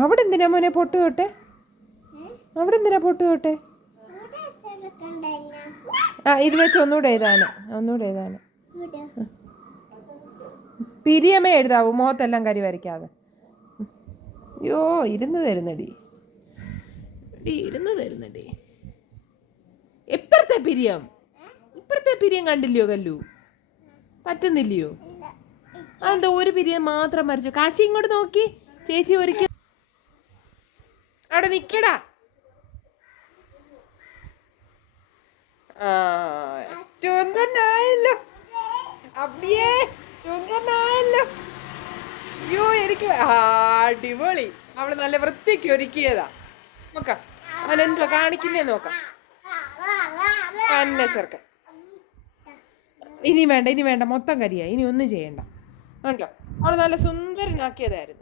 അവിടെ എന്തിനാ മോനെ പൊട്ട് തൊട്ടെ? അവിടെ എന്തിനാ പൊട്ട് തൊട്ടെ? ആ ഇത് വെച്ച് ഒന്നുകൂടെ എഴുതാന്. പിരിയമേ എഴുതാവൂ, മുഖത്തെല്ലാം കരി വരയ്ക്കാതെ. അയ്യോ ഇരുന്ന് തരുന്നടി. ഇപ്പുറത്തെ പിരിയം കണ്ടില്ലയോ കല്ലു? പറ്റുന്നില്ലയോ? അതെന്താ ഒരു പിരിയം മാത്രം വരച്ചു? കാശി ഇങ്ങോട്ട് നോക്കി, ചേച്ചി ഒരിക്കൽ അവിടെ നിക്കടാ. ചുവന്നനായല്ലോ അബ്ബിയേ, ചുവന്നനായല്ലോ. അയ്യോ എനിക്ക് അടിപൊളി. അവള് നല്ല വൃത്തിക്ക് ഒരുക്കിയതാ. നോക്കാം അവനെന്തോ കാണിക്കുന്നേ നോക്കാം. തന്നെ ചെറുക്കൻ. ഇനി വേണ്ട മൊത്തം കരിയാ, ഇനി ഒന്നും ചെയ്യണ്ട. കണ്ടോ അവള് നല്ല സുന്ദരനാക്കിയതായിരുന്നു.